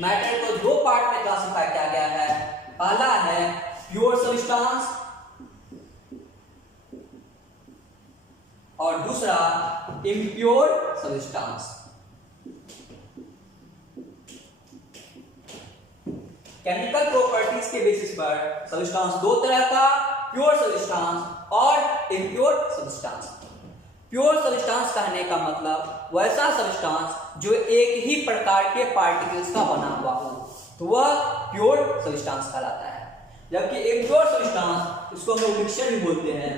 Matter को दो part में क्लासिफाई किया गया है। पहला है प्योर सब्सटेंस और दूसरा इम्प्योर सब्सटेंस। केमिकल प्रॉपर्टीज के बेसिस पर सब्सटेंस दो तरह का, प्योर सब्सटेंस और इम्प्योर सब्सटेंस। प्योर सब्सटेंस कहने का मतलब वैसा सब्सटेंस जो एक ही प्रकार के पार्टिकल्स का बना हुआ हो, तो वह प्योर सब्सटेंस कहलाता है। जबकि इम्प्योर सब्सटेंस, इसको हम लोग मिक्सचर भी बोलते हैं,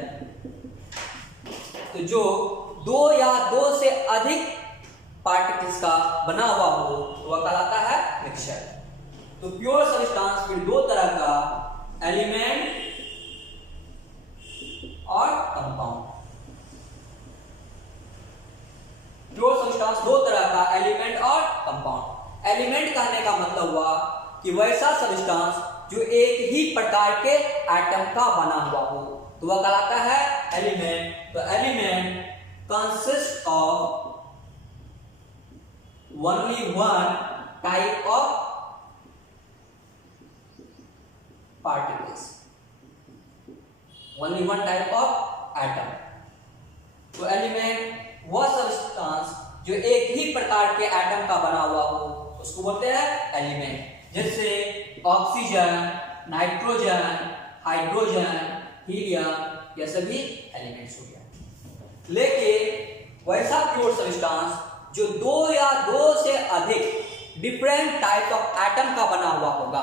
तो जो दो या दो से अधिक पार्टिकल्स का बना हुआ हो तो वह कहलाता है मिक्सचर। तो प्योर सब्सटेंस फिर दो तरह का, एलिमेंट और कंपाउंड। प्योर सब्सटेंस दो तरह का, एलिमेंट और कंपाउंड। एलिमेंट कहने का मतलब हुआ कि वैसा सब्सटेंस जो एक ही प्रकार के एटम का बना हुआ हो, तो वह कहलाता है एलिमेंट। तो element consist of only one type of particles, only one type of atom। तो एलिमेंट वह सब्सटेंस जो एक ही प्रकार के एटम का बना हुआ हो, उसको बोलते हैं एलिमेंट। जैसे ऑक्सीजन, नाइट्रोजन, हाइड्रोजन, हीलियम, यह सभी एलिमेंट्स हो गया। लेकिन वैसा प्योर सब्सटेंस जो दो या दो से अधिक डिफरेंट टाइप ऑफ एटम का बना हुआ होगा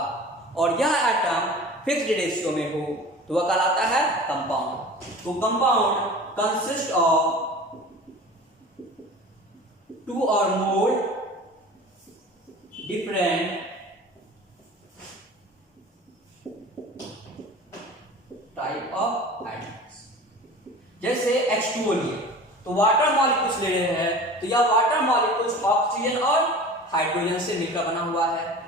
और यह एटम फिक्स्ड रेशियो में हो, तो वह कहलाता है कंपाउंड। तो कंपाउंड कंसिस्ट ऑफ टू और more different type of atoms. जैसे H2O लिए तो वाटर मॉलिक्यूल्स ले रहे हैं, तो यह वाटर मॉलिक्यूल्स ऑक्सीजन और हाइड्रोजन से मिलकर बना हुआ है,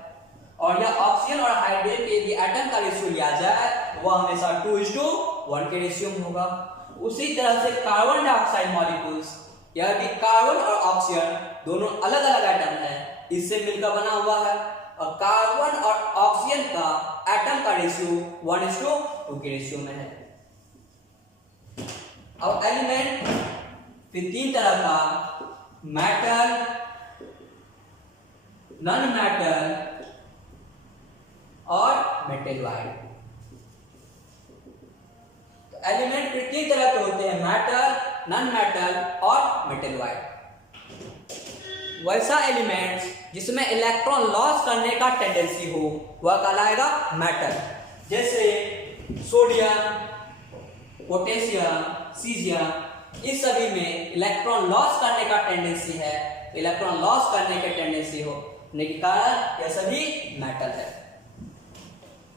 और यह ऑक्सीजन और हाइड्रोजन के लिए एटम का रेशियो लिया जाए तो वह हमेशा 2:1 के रेशियो में होगा। उसी तरह से कार्बन डाइऑक्साइड मॉलिक्यूल्स, यह भी कार्बन और ऑक्सीजन दोनों अलग अलग एटम है, इससे मिलकर बना हुआ है, और कार्बन और ऑक्सीजन का एटम का रेशियो 1:2 के रेशियो में है। अब एलिमेंट फिर तीन तरह का, मेटल, नॉन मेटल और मेटेलॉइड। तो एलिमेंट फिर तीन तरह के होते हैं, मेटल, नॉन मेटल और मेटेलॉइड। वैसा एलिमेंट्स जिसमें इलेक्ट्रॉन लॉस करने का टेंडेंसी हो वह कहलाएगा मेटल। जैसे सोडियम, पोटेशियम, सीजियम, इस सभी में इलेक्ट्रॉन लॉस करने का टेंडेंसी है। इलेक्ट्रॉन लॉस करने के टेंडेंसी होने के कारण यह सभी मेटल है।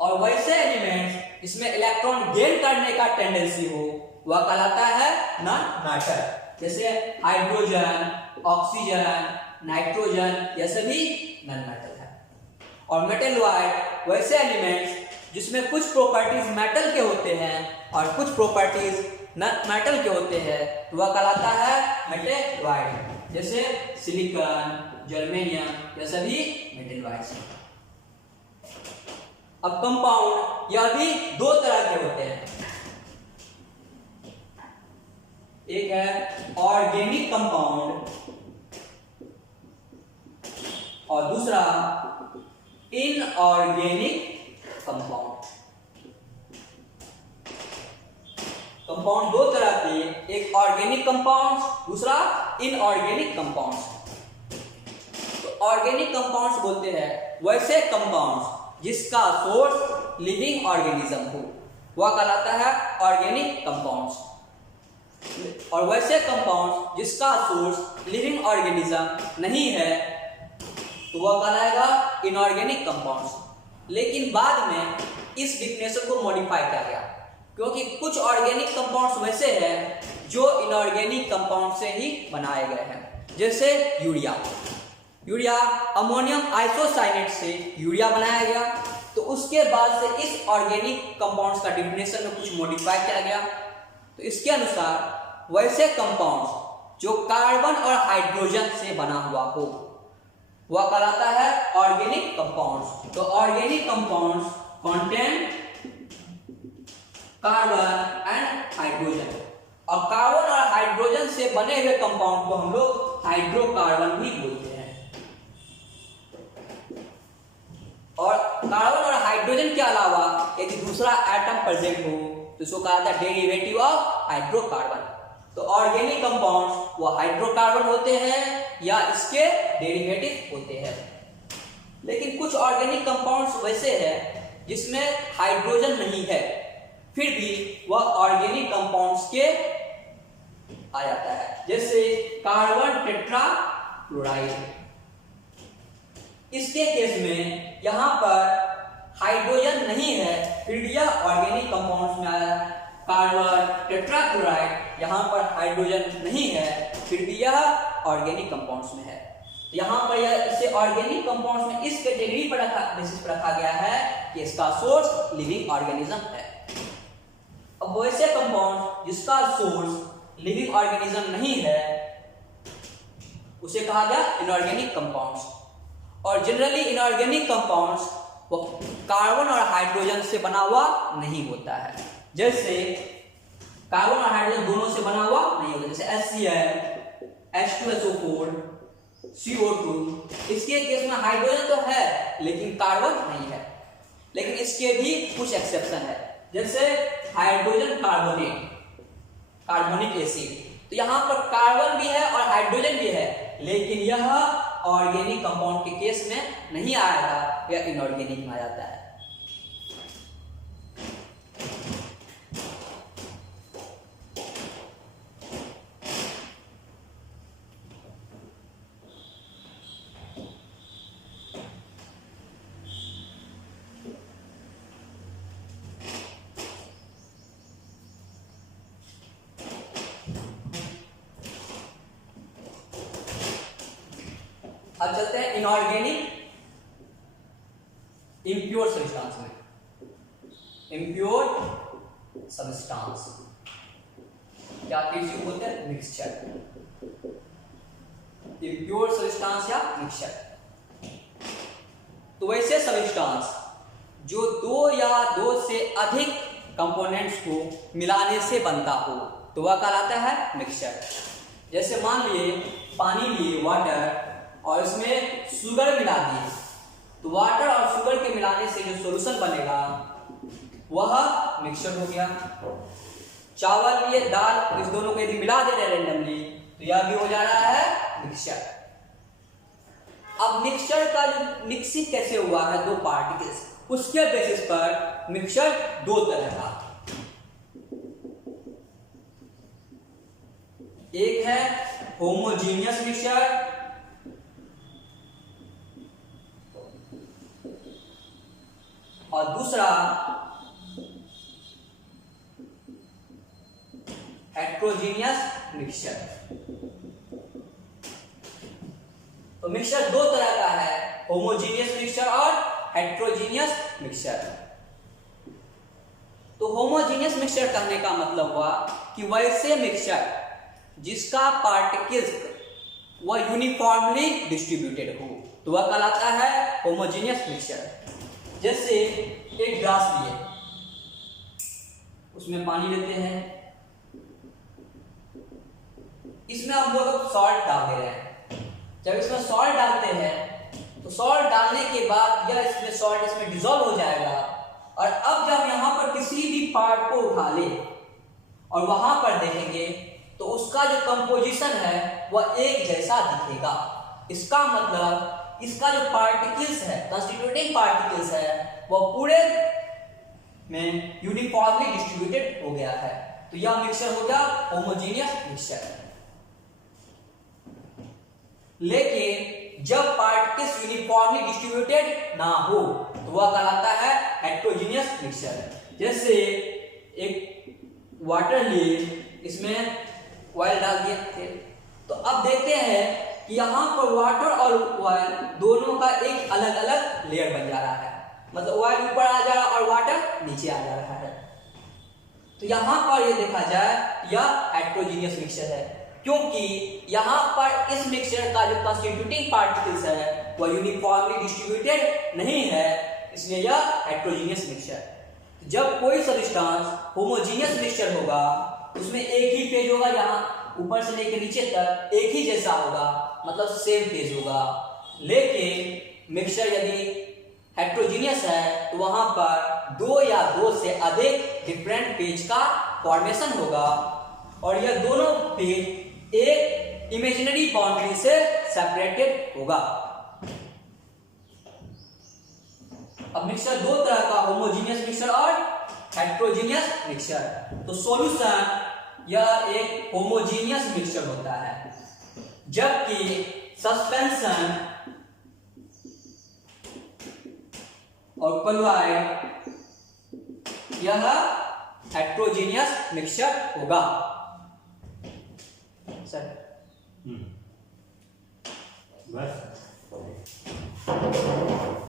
और वैसे एलिमेंट्स इसमें इलेक्ट्रॉन गेन करने का टेंडेंसी हो वह कहलाता है नॉन मैटर। जैसे हाइड्रोजन, ऑक्सीजन, नाइट्रोजन, यह सभी नॉन मेटल है। और मेटेलॉइड वैसे एलिमेंट्स जिसमें कुछ प्रॉपर्टीज मेटल के होते हैं और कुछ प्रॉपर्टीज नॉन मेटल के होते हैं, तो वह कहलाता है मेटेलॉइड। जैसे सिलिकॉन, जर्मेनियम, यह सभी मेटेलॉइड्स हैं। अब कंपाउंड, यह भी दो तरह के होते हैं। एक है ऑर्गेनिक कंपाउंड और दूसरा इनऑर्गेनिक कंपाउंड। कंपाउंड दो तरह के, एक ऑर्गेनिक कंपाउंड्स, दूसरा इनऑर्गेनिक कंपाउंड्स। तो ऑर्गेनिक कंपाउंड्स बोलते हैं वैसे कंपाउंड्स जिसका सोर्स लिविंग ऑर्गेनिज्म हो, वह कहलाता है ऑर्गेनिक कंपाउंड्स। और वैसे कंपाउंड्स जिसका सोर्स लिविंग ऑर्गेनिज्म नहीं है तो वह कहलाएगा इनऑर्गेनिक कंपाउंड्स। लेकिन बाद में इस डिफिनेशन को मॉडिफाई किया गया, क्योंकि कुछ ऑर्गेनिक कंपाउंड्स वैसे हैं जो इनऑर्गेनिक कंपाउंड से ही बनाए गए हैं। जैसे यूरिया अमोनियम आइसोसाइनेट से यूरिया बनाया गया, तो उसके बाद से इस ऑर्गेनिक कंपाउंड्स का डिफिनेशन में कुछ मॉडिफाई किया गया। तो इसके अनुसार वैसे कंपाउंड्स जो कार्बन और हाइड्रोजन से बना हुआ हो वह कहलाता है ऑर्गेनिक ऑर्गेनिक कंपाउंड्स। तो organic compounds contain carbon and hydrogen, और कार्बन और हाइड्रोजन से बने हुए कंपाउंड को हम लोग हाइड्रोकार्बन भी बोलते हैं। और कार्बन और हाइड्रोजन के अलावा यदि दूसरा एटम प्रेजेंट हो तो इसको कहा जाता है डेरिवेटिव ऑफ हाइड्रोकार्बन। तो ऑर्गेनिक कंपाउंड्स वो हाइड्रोकार्बन होते हैं या इसके डेरिवेटिव होते हैं। लेकिन कुछ ऑर्गेनिक कंपाउंड्स वैसे हैं जिसमें हाइड्रोजन नहीं है, फिर भी वह ऑर्गेनिक कंपाउंड्स के आ जाता है, जैसे कार्बन टेट्राक्लोराइड। इसके केस में यहां पर हाइड्रोजन नहीं है, फिर भी यह ऑर्गेनिक कंपाउंड्स में आया है। कार्बन टेट्राक्लोराइड यहां पर हाइड्रोजन नहीं है, फिर भी यह ऑर्गेनिक कंपाउंड्स में है। यहां पर यह इसे ऑर्गेनिक कंपाउंड्स में इस कैटेगरी पर बेसिस पर रखा गया है कि इसका सोर्स लिविंग ऑर्गेनिज्म है। अब वैसे कंपाउंड जिसका सोर्स लिविंग ऑर्गेनिज्म नहीं है उसे कहा गया इनऑर्गेनिक कंपाउंड्स। और जनरली इनऑर्गेनिक कंपाउंड्स वो कार्बन और हाइड्रोजन से बना हुआ नहीं होता है। जैसे कार्बन और हाइड्रोजन दोनों से बना हुआ नहीं होता, जैसे HCl, H2SO4, CO2। इसके केस में हाइड्रोजन तो है लेकिन कार्बन नहीं है। लेकिन इसके भी कुछ एक्सेप्शन है, जैसे हाइड्रोजन कार्बोनेट, कार्बोनिक एसिड। तो यहां पर कार्बन भी है और हाइड्रोजन भी है, लेकिन यह ऑर्गेनिक कंपाउंड के केस में नहीं आएगा, यह इनऑर्गेनिक में आ जाता है। अब चलते हैं इनऑर्गेनिक इम्प्योर सब्सटेंस में। इम्प्योर सब्सटेंस क्या किसी बोलते हैं? मिक्सचर। इम्प्योर सब्सटेंस या मिक्सचर। तो वैसे सब्सटेंस जो दो या दो से अधिक कंपोनेंट्स को मिलाने से बनता हो तो वह कहलाता है मिक्सचर। जैसे मान लिए पानी लिए, वाटर, और इसमें शुगर मिला दिए, तो वाटर और शुगर के मिलाने से जो सॉल्यूशन बनेगा वह मिक्सचर हो गया। चावल लिए, दाल, इस दोनों को यदि मिला दे रहे रेंडमली तो यह भी हो जा रहा है मिक्सचर। अब मिक्सचर का जो मिक्सिंग कैसे हुआ है दो पार्टिकल्स, उसके बेसिस पर मिक्सचर दो तरह का, एक है होमोजीनियस मिक्सचर और दूसरा हेट्रोजीनियस मिक्सचर। तो मिक्सचर दो तरह का है, होमोजीनियस मिक्सचर और हेट्रोजीनियस मिक्सचर। तो होमोजीनियस मिक्सचर कहने का मतलब हुआ कि वैसे मिक्सचर जिसका पार्टिकल्स वह यूनिफॉर्मली डिस्ट्रीब्यूटेड हो तो वह कहलाता है होमोजीनियस मिक्सचर। जैसे एक ग्लास लिए, उसमें पानी लेते हैं, इसमें हम लोग सॉल्ट डाल दे रहे हैं। जब इसमें सॉल्ट डालते हैं तो सॉल्ट डालने के बाद यह इसमें सॉल्ट इसमें डिसॉल्व हो जाएगा, और अब जब यहां पर किसी भी पार्ट को उठा ले और वहां पर देखेंगे तो उसका जो कंपोजिशन है वह एक जैसा दिखेगा। इसका मतलब इसका जो पार्टिकल्स है, कंस्टिट्यूटिंग पार्टिकल्स है, वह पूरे में यूनिफॉर्मली डिस्ट्रीब्यूटेड हो गया है। तो यह मिक्सचर हो गया होमोजीनियस मिक्सचर। लेकिन जब पार्टिकल्स यूनिफॉर्मली डिस्ट्रीब्यूटेड ना हो तो वह कहलाता है हेट्रोजीनियस मिक्सचर। जैसे एक वाटर लिए, इसमें ऑयल डाल दिया तेल, तो अब देखते हैं कि यहां पर वाटर और ऑयल दोनों का एक अलग अलग लेयर बन जा रहा है, मतलब ऑयल ऊपर आ जा रहा है और वाटर नीचे आ जा रहा है। तो यहां पर ये देखा जाए यह हेट्रोजीनियस मिक्सचर है, क्योंकि यहां पर इस मिक्सचर का जो कंस्टिट्यूटिंग पार्टिकल्स है वह यूनिफॉर्मली डिस्ट्रीब्यूटेड नहीं है, इसलिए यह हेट्रोजीनियस मिक्सचर। जब कोई सब्सटेंस होमोजीनियस मिक्सचर होगा उसमें एक ही फेज होगा, यहाँ ऊपर से लेकर नीचे तक एक ही जैसा होगा, मतलब सेम फेज होगा। लेकिन मिक्सचर यदि हेट्रोजीनियस है तो वहां पर दो या दो से अधिक डिफरेंट फेज का फॉर्मेशन होगा और यह दोनों फेज एक इमेजिनरी बाउंड्री से सेपरेटेड होगा। अब मिक्सचर दो तरह का, होमोजीनियस मिक्सचर और हेट्रोजीनियस मिक्सचर। तो सॉल्यूशन यह एक होमोजीनियस मिक्सचर होता है, जबकि सस्पेंशन और क्लोराइड यह हेट्रोजीनियस मिक्सचर होगा। सर बस